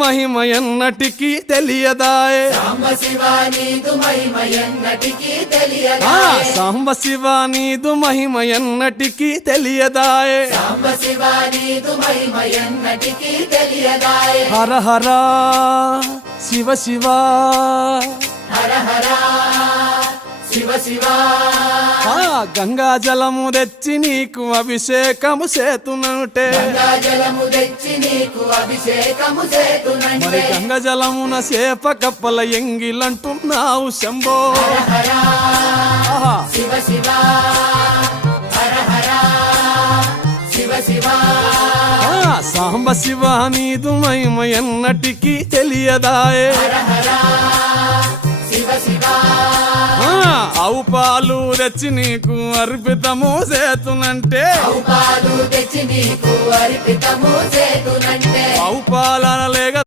మహిమ ఎన్నటికీ తెలియదాయే సాంబ శివ నీదు మహిమ ఎన్నటికీ ఆ తెలియదాయే సాంబ శివ నీదు మహిమ ఎన్నటికీ తెలియదాయే సాంబ శివ నీదు మహిమ ఎన్నటికీ తెలియదాయే హర హర శివ శివ హర హర శివ శివ ఆ గంగా జలము తెచ్చి నీకు అభిషేకము చేతునంటే గంగా జలము తెచ్చి నీకు అభిషేకము మరి చేతునంటే గంగ జలమున సేప కప్పల ఎంగిలంటున్నావు శంభో హర ఆహా. శివ శివ హర హర శివ శివ ఆ సాంబ శివ నీదు మహిమ ఎన్నటికీ తెలియదాయే హర హర శివ శివ ఆ ఆవు పాలు తెచ్చి నీకు అర్పితము చేతునంటే పాలు తెచ్చి నీకు అర్పితము చేతునంటే ఆవు పాలన లేక